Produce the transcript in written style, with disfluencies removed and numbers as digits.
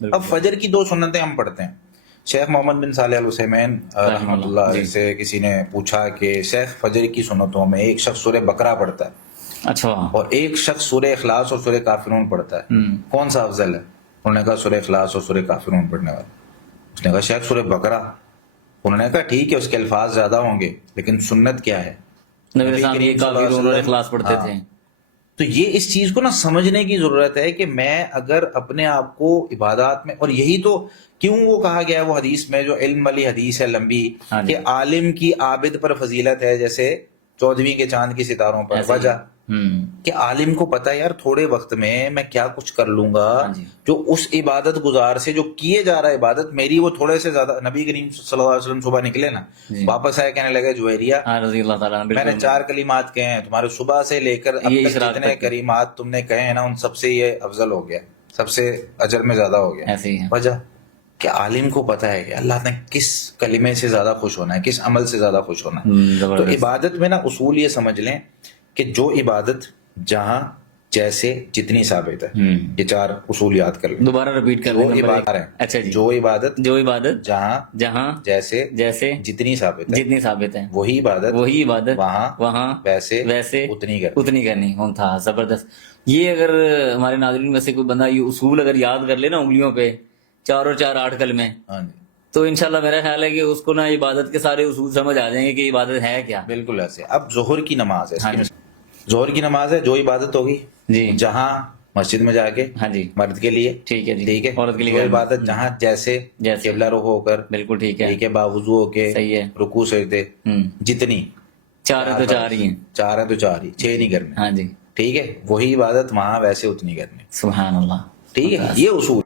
اب فجر کی 2 سنتیں ہم پڑھتے ہیں. شیخ محمد بن صالح العثیمین رحمۃ اللہ علیہ سے کسی نے پوچھا کہ شیخ فجر کی سنتوں میں ایک شخص سورہ بقرہ پڑھتا ہے اچھا اور ایک شخص سورہ اخلاص اور سورہ کافرون پڑھتا ہے, کون سا افضل ہے؟ انہوں نے کہا سورہ اخلاص اور سورہ کافرون پڑھنے والا. اس نے کہا شیخ سورہ بقرہ. انہوں نے کہا ٹھیک ہے اس کے الفاظ زیادہ ہوں گے لیکن سنت کیا ہے؟ نبی علیہ السلام یہ کافرون اور اخلاص پڑھتے تھے. تو یہ اس چیز کو نا سمجھنے کی ضرورت ہے کہ میں اگر اپنے آپ کو عبادات میں, اور یہی تو کیوں وہ کہا گیا ہے وہ حدیث میں جو علم والی حدیث ہے لمبی, کہ عالم کی عابد پر فضیلت ہے جیسے 14ویں کے چاند کی ستاروں پر. وجہ کہ عالم کو پتا ہے یار تھوڑے وقت میں میں کیا کچھ کر لوں گا, جو اس عبادت گزار سے جو کیے جا رہا ہے عبادت میری وہ تھوڑے سے زیادہ. نبی کریم صلی اللہ علیہ وسلم صبح نکلے نا, واپس آئے کہنے لگے جوہریہ رضی اللہ تعالیٰ میں نے 4 کلمات کہے ہیں تمہارے صبح سے لے کر اب تک جتنے کلمات تم نے کہے ہیں نا ان سب سے یہ افضل ہو گیا, سب سے اجر میں زیادہ ہو گیا. ایسے ہی ہے. وجہ کہ عالم کو پتا ہے کہ اللہ نے کس کلمے سے زیادہ خوش ہونا ہے, کس عمل سے زیادہ خوش ہونا ہے. تو عبادت میں نا اصول یہ سمجھ لیں کہ جو عبادت جہاں جیسے جتنی ثابت ہے, یہ 4 اصول یاد کر لیں. دوبارہ رپیٹ کر جو عبادت ہے, اچھا جی, جو عبادت جہاں جیسے جیسے جتنی ثابت ہے, وہی عبادت وہاں ویسے اتنی کرنی. تھا زبردست. یہ اگر ہمارے ناظرین میں سے کوئی بندہ یہ اصول اگر یاد کر لے نا انگلیوں پہ 4 اور 4 8 کلمے, تو انشاءاللہ میرا خیال ہے کہ اس کو نا عبادت کے سارے اصول سمجھ آ جائیں گے کہ عبادت ہے کیا. بالکل ایسے. اب ظہر کی نماز ہے, ظہر کی نماز ہے جو عبادت ہوگی جہاں مسجد میں جا کے مرد کے لیے, ٹھیک ہے, عورت کے لیے عبادت جہاں جیسے قبلہ رخ ہو کر, بالکل ٹھیک ہے, باوضو ہو کے, صحیح ہے, رکوع سجدے جتنی 4 ہے تو 4 ہی ہیں, 4 ہے تو 4 ہی, 6 نہیں کرنے. ہاں جی, ٹھیک ہے, وہی عبادت وہاں ویسے اتنی کرنی. سبحان اللہ. ٹھیک ہے, یہ اصول